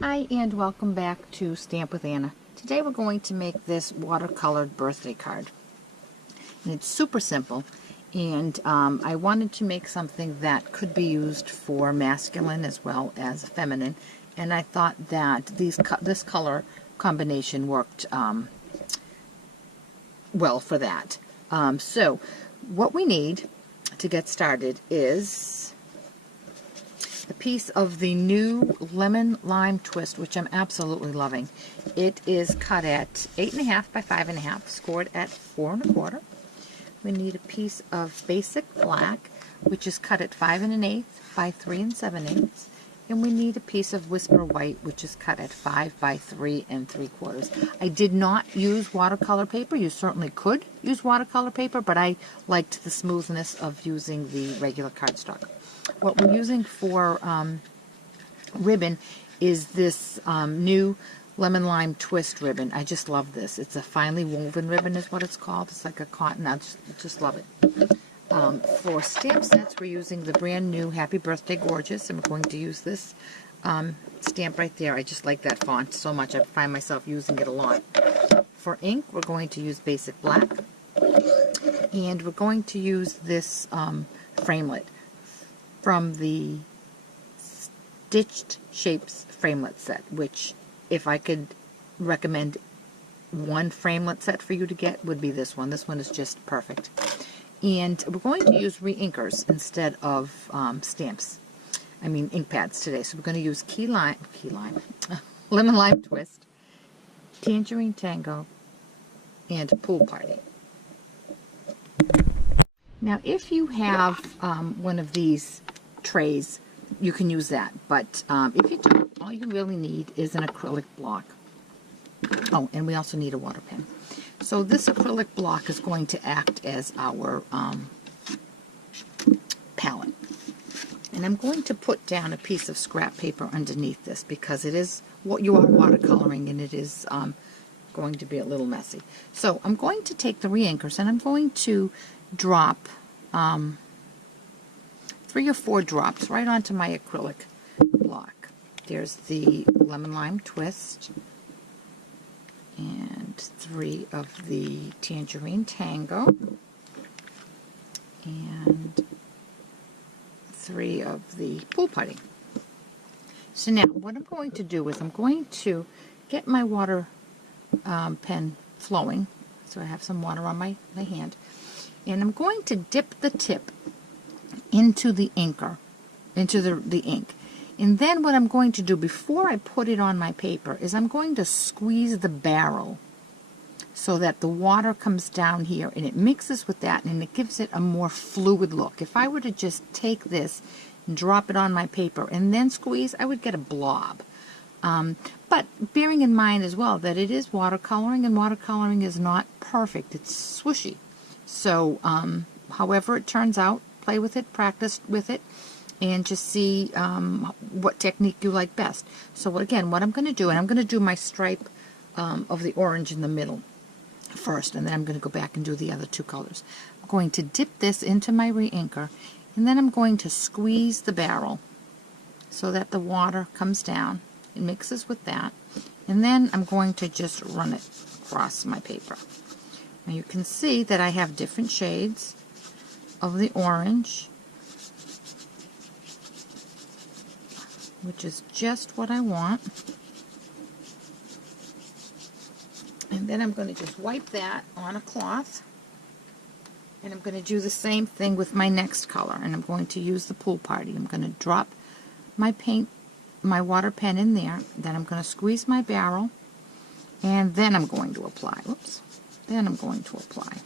Hi and welcome back to Stamp with Anna. Today we're going to make this watercolored birthday card. And it's super simple, and I wanted to make something that could be used for masculine as well as feminine, and I thought that this color combination worked well for that. So what we need to get started is a piece of the new lemon lime twist, which I'm absolutely loving. It is cut at 8.5 by 5.5, scored at 4 1/4. We need a piece of basic black, which is cut at 5 1/8 by 3 7/8, and we need a piece of whisper white, which is cut at 5 by 3 3/4. I did not use watercolor paper. You certainly could use watercolor paper, but I liked the smoothness of using the regular cardstock. What we're using for ribbon is this new lemon lime twist ribbon. I just love this. It's a finely woven ribbon is what it's called. It's like a cotton. I just love it. For stamp sets, we're using the brand new Happy Birthday Gorgeous, and we're going to use this stamp right there. I just like that font so much. I find myself using it a lot. For ink, we're going to use basic black, and we're going to use this framelit from the Stitched Shapes framelit set, which if I could recommend one framelit set for you to get would be this one. This one is just perfect. And we're going to use re-inkers instead of ink pads today. So we're going to use lemon lime twist, tangerine tango, and pool party. Now if you have one of these trays, you can use that, but if you don't, all you really need is an acrylic block. Oh, and we also need a water pen. So this acrylic block is going to act as our palette, and I'm going to put down a piece of scrap paper underneath this because it is what you are watercoloring, and it is going to be a little messy. So I'm going to take the re-inkers and I'm going to drop 3 or 4 drops right onto my acrylic block. There's the lemon lime twist, and 3 of the tangerine tango, and 3 of the pool party. So now what I'm going to do is I'm going to get my water pen flowing, so I have some water on my hand, and I'm going to dip the tip into the inker, into the ink. And then what I'm going to do before I put it on my paper is I'm going to squeeze the barrel so that the water comes down here and it mixes with that and it gives it a more fluid look. If I were to just take this and drop it on my paper and then squeeze, I would get a blob. But bearing in mind as well that it is watercoloring, and watercoloring is not perfect. It's swooshy. So however it turns out, play with it, practice with it, and just see what technique you like best. So again, what I'm going to do, and I'm going to do my stripe of the orange in the middle first, and then I'm going to go back and do the other 2 colors. I'm going to dip this into my re-inker, and then I'm going to squeeze the barrel so that the water comes down. It mixes with that, and then I'm going to just run it across my paper. Now you can see that I have different shades of the orange, which is just what I want. And then I'm going to just wipe that on a cloth, and I'm going to do the same thing with my next color, and I'm going to use the pool party. I'm going to drop my water pen in there, then I'm going to squeeze my barrel, and then I'm going to apply. Whoops. Then I'm going to apply.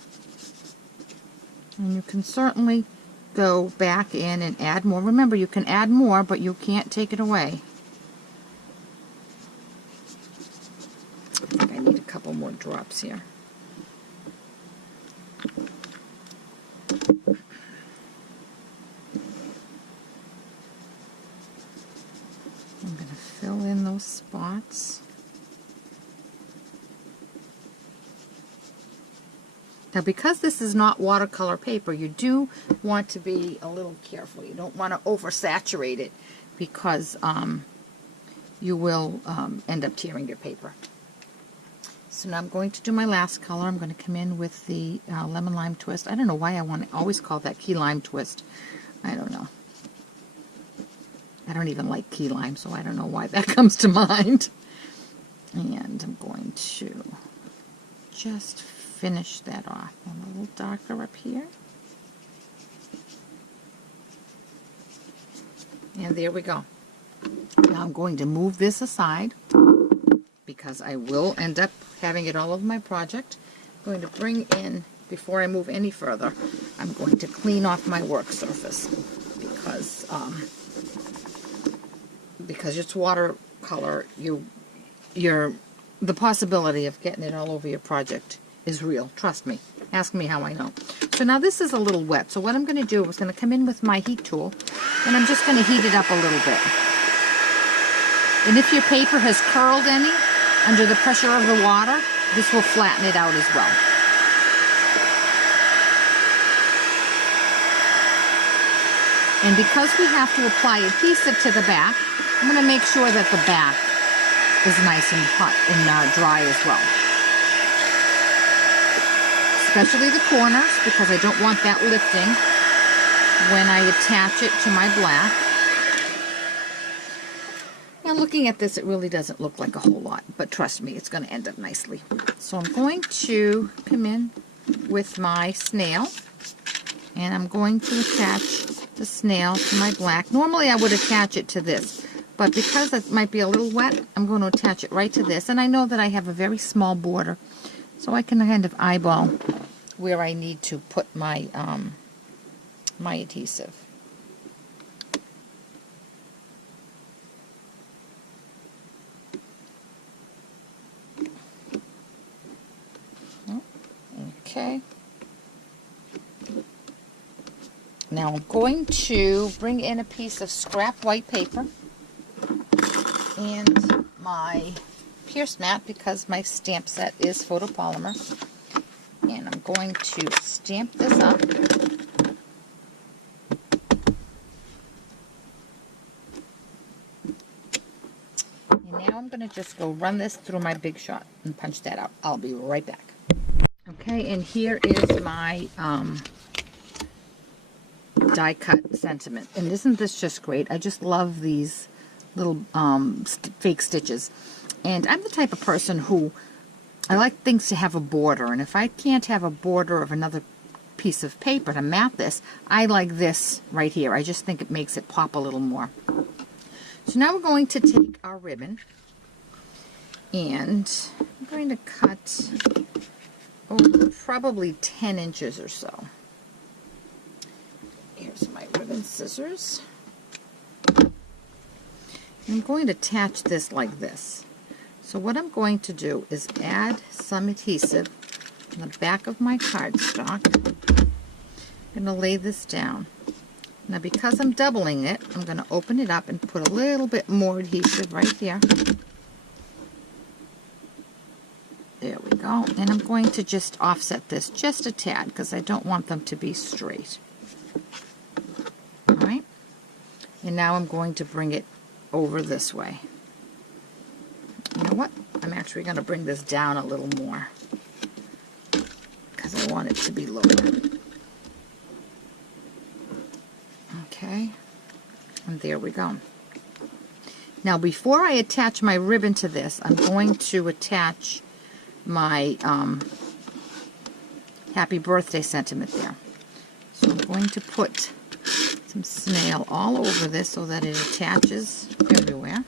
And you can certainly go back in and add more. Remember, you can add more, but you can't take it away. I think I need a couple more drops here. I'm going to fill in those spots. Now, because this is not watercolor paper, you do want to be a little careful. You don't want to oversaturate it because you will end up tearing your paper. So now I'm going to do my last color. I'm going to come in with the lemon lime twist. I don't know why I want to always call that key lime twist. I don't know. I don't even like key lime, so I don't know why that comes to mind. And I'm going to just finish that off. I'm a little darker up here. And there we go. Now I'm going to move this aside because I will end up having it all over my project. I'm going to bring in, before I move any further, I'm going to clean off my work surface because it's watercolor. The possibility of getting it all over your project is real. Trust me. Ask me how I know. So now this is a little wet. So what I'm going to do is going to come in with my heat tool, and I'm just going to heat it up a little bit. And if your paper has curled any under the pressure of the water, this will flatten it out as well. And because we have to apply adhesive to the back, I'm going to make sure that the back is nice and hot and dry as well. Especially the corners, because I don't want that lifting when I attach it to my black. Now looking at this, it really doesn't look like a whole lot, but trust me, it's going to end up nicely. So I'm going to come in with my snail, and I'm going to attach the snail to my black. Normally I would attach it to this, but because it might be a little wet, I'm going to attach it right to this. And I know that I have a very small border, so I can kind of eyeball where I need to put my my adhesive. Okay. Now I'm going to bring in a piece of scrap white paper and my pierce mat, because my stamp set is photopolymer. And I'm going to stamp this up. And now I'm going to just go run this through my Big Shot and punch that out. I'll be right back. Okay, and here is my die cut sentiment. And isn't this just great? I just love these little fake stitches. And I'm the type of person who, I like things to have a border. And if I can't have a border of another piece of paper to mat this, I like this right here. I just think it makes it pop a little more. So now we're going to take our ribbon, and I'm going to cut probably 10 inches or so. Here's my ribbon scissors. I'm going to attach this like this. So what I'm going to do is add some adhesive on the back of my cardstock. I'm going to lay this down. Now because I'm doubling it, I'm going to open it up and put a little bit more adhesive right here. There we go. And I'm going to just offset this just a tad because I don't want them to be straight. Alright. And now I'm going to bring it over this way. You know what? I'm actually going to bring this down a little more because I want it to be lower. Okay. And there we go. Now before I attach my ribbon to this, I'm going to attach my happy birthday sentiment there. So I'm going to put some snail all over this so that it attaches everywhere.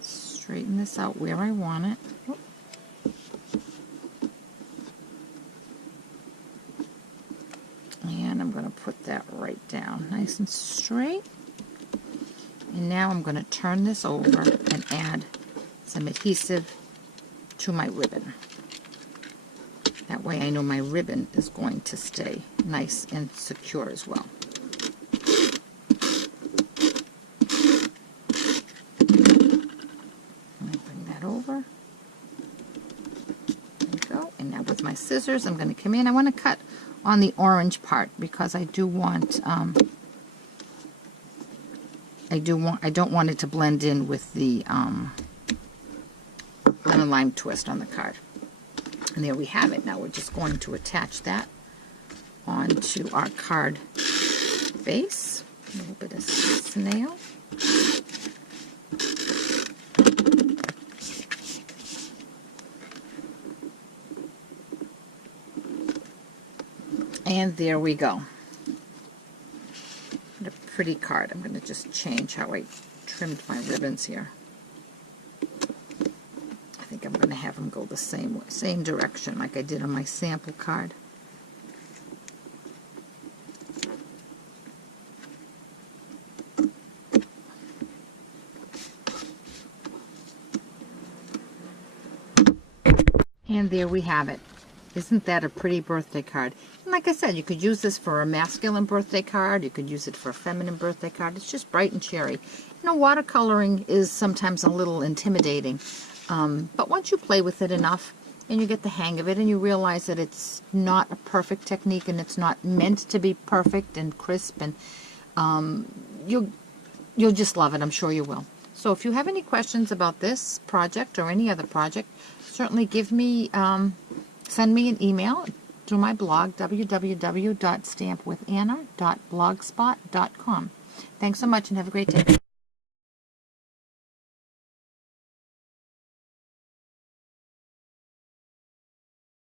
Straighten this out where I want it. And I'm going to put that right down nice and straight. And now I'm going to turn this over and add some adhesive to my ribbon. That way I know my ribbon is going to stay nice and secure as well. Bring that over. There we go. And now with my scissors, I'm going to come in. I want to cut on the orange part because I do want I don't want it to blend in with the lemon lime twist on the card. And there we have it. Now we're just going to attach that onto our card base. A little bit of snail. And there we go. What a pretty card. I'm going to just change how I trimmed my ribbons here. I think I'm going to have them go the same way, same direction like I did on my sample card. And there we have it. Isn't that a pretty birthday card? And like I said, you could use this for a masculine birthday card. You could use it for a feminine birthday card. It's just bright and cheery. You know, watercoloring is sometimes a little intimidating. But once you play with it enough and you get the hang of it and you realize that it's not a perfect technique and it's not meant to be perfect and crisp, and you'll just love it. I'm sure you will. So if you have any questions about this project or any other project, certainly send me an email through my blog, www.stampwithanna.blogspot.com. Thanks so much and have a great day.